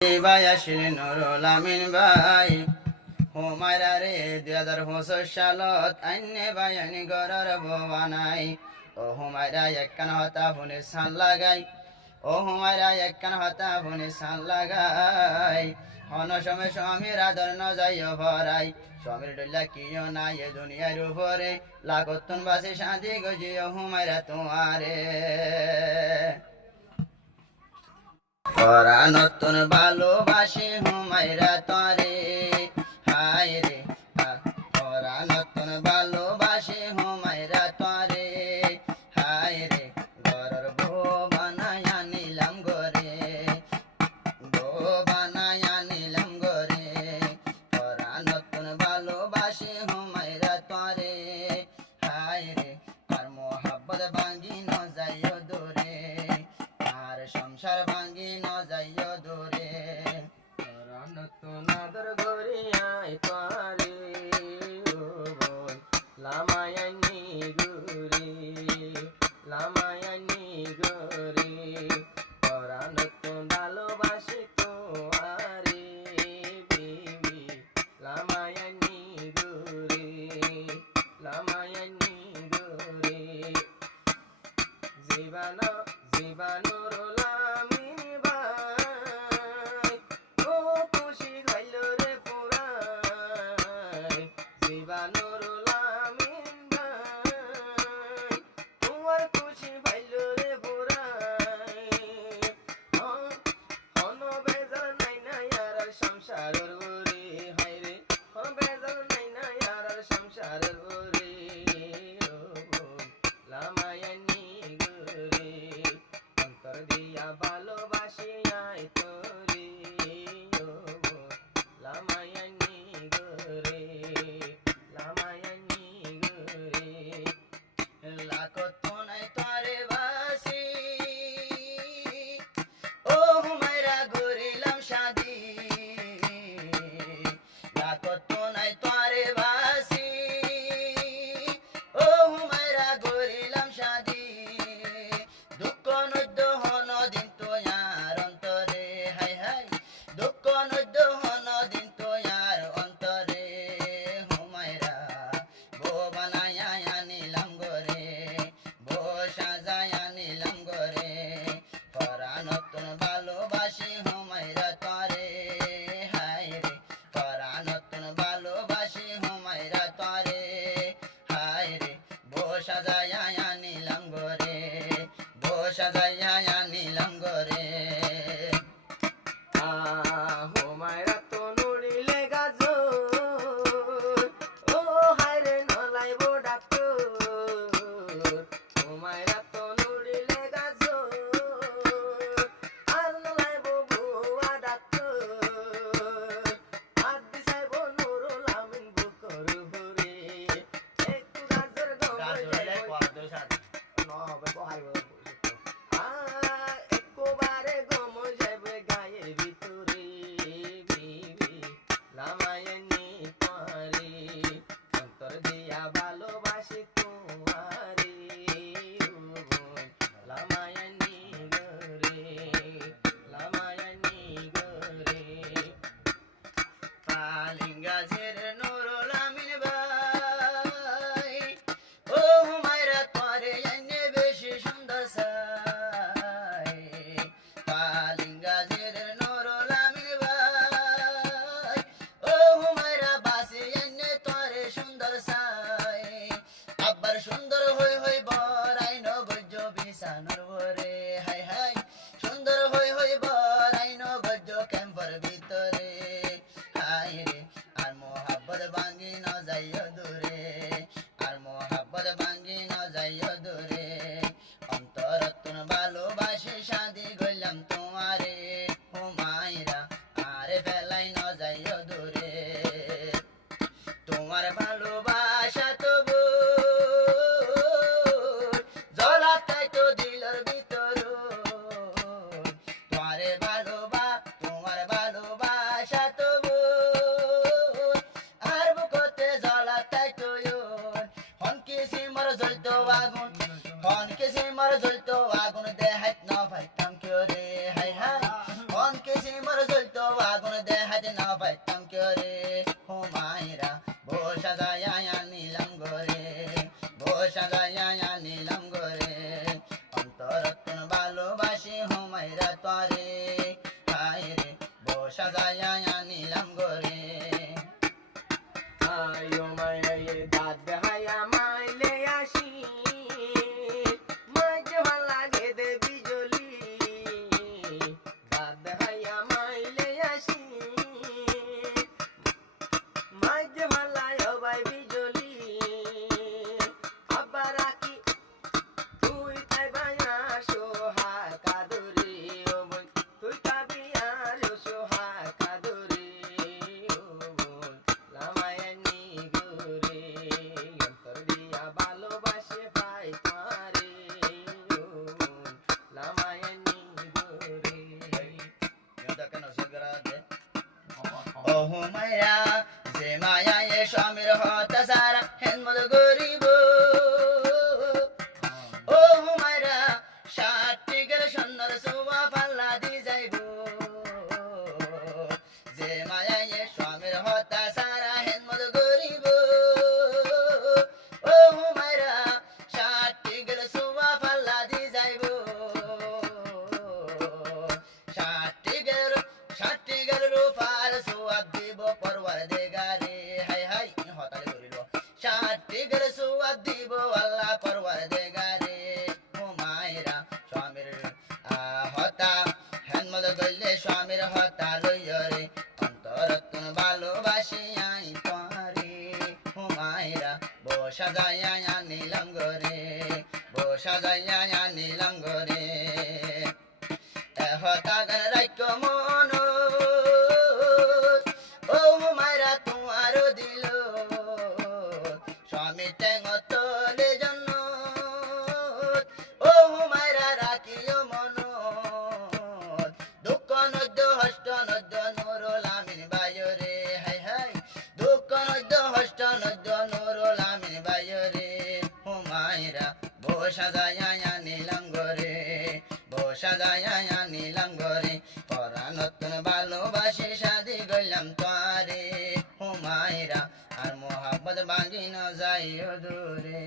ভাই আসিল নুরুল আমিন ভাই হুমায়রা রে 2025 সালত আইনে ভাই আইনি গরর বানাই ও হুমায়রা একখান হতা ফোনে সান লাগাই ও হুমায়রা একখান হতা ফোনে সান লাগাই হন সময় সমীর আদর ন যাইও ভরাই সমীর ডল্লা কিও নাই এ দুনিয়ার উপরে লাখতুন বাসে শান্তি গজিও হুমায়রা তোমারে ওরা নতুন ভালোবাসে হুমায়রা তরে হায় রে ওরা নতুন ভালোবাসে হুমায়রা তরে হায় রে গরর বউ বানায়া নিলাম গরে বউ বানায়া নিলাম গরে ওরা নতুন ভালোবাসে হুমায়রা তরে হায় রে আর মোহাব্বত ভাঙ্গি ন যাইও দূরে আর সংসার ভাঙ্গি ন যাইও দূরে তোরা নতুন আদর গরিয়াই তোরে ও বল লামায়ানি গুরি লামায়ানি গুরি তোরা নতুন ভালোবাসি তোরে বিবি লামায়ানি গুরি লামায়ানি গুরি জীবানো জীবানোর লামিন ভাই ও খুশি খাইল রে পুরাই জীবানোর লামিন ভাই তোমার খুশি খাইল রে পুরাই হন বেজার নাই না ইয়ার সংসারের ওরে হায় রে হন বেজার নাই না ইয়ার সংসারের ওরে লামায়ানি গুরে অন্তর দিয়া ভালোবাসিয়াই তোরে ও লামায়ানি গুরে লামায়ানি গুরে লাখত নাই তোরে বাসি ও হুমায়রা গরিলাম শাদি লাখত নাই তোরে বাসি ও হুমায়রা গরিলাম শাদি দুঃখ নদ্য হন দিন তো আর অন্তরে হাই হাই দুঃখ নদ্য হন দিন তো আর অন্তরে হুমায়রা বউ বানায়া আনিলাম গরে বউ সাজায়া নিলাম গরে পরা নতুন ভালোবাসি হুমায়রা তরে জ্বলতো আগুন দেখাতে না পাইতাম করে হুমায়রা বসা যায় নিলাম গরে বসা যায় নিলাম গরে অন্তরতন ভালোবাসি হুমায়রা তরে হায় রে বসা যায় নিলাম গরে আয়ো মায়ে দাদ হায়া মাইলে আসি মাঝ ভাল লাগে দে বিজলি দাদ হায়া মাইলে আসি মাঝ ভাল লাগে ভাই বিজলি আবার রাখি তুই তাই বায়া সোহা কাদুরি ও বোন তুই কাবি আর সোহা কাদুরি ও বোন লামায়ানি গুরে অন্তর দিয়া ভালোবাসে পাই তোমারে ও বোন লামায়ানি গুরে ও হুমায়রা যে মায়া এ স্বামীর হতা সারা হেনমদ গরিব ও হুমায়রা সাতটি গেলে সন্ন্যর সোয়া পাল্লা দি যাইব যে মায়া এ স্বামীর হতা সারা হেনমদ গরিব ও হুমায়রা সাতটি গেলে সোয়া পাল্লা দি যাইব ষাটটি গেল রূপার সোয়াব দিব পরওয়ার দেগারে হাই হাই হতালে করিল ষাটটি গেল সোয়াব দিব আল্লাহ পরওয়ার দেগারে হুমায়রা স্বামীর হতা হেনমদ গল্লে স্বামীর হতা লইরে অন্তরতন ভালোবাসি আই তোরে হুমায়রা বসা যায় নিলাম গরে বসা যায় নিলাম গরে হতা গান রাইক মন ও হুমায়রা তোমারও দিল স্বামী ট্যাং তলে জন্য ও হুমায়রা রাখিও মন দুঃখ নদ্য হস্ত নদ্য নুরুল আমিন বায়রে হাই হাই দুঃখ নদ্য হস্ত নদ্য নুরুল আমিন বায়রে হুমায়রা বসা যায় নিলাম গরে বসা যায় নিলাম গরে পরা নতুন ভালোবাসে শাদি গইলাম তোরে হুমায়রা আর মোহাম্মদ ভাঙি ন যাইও দূরে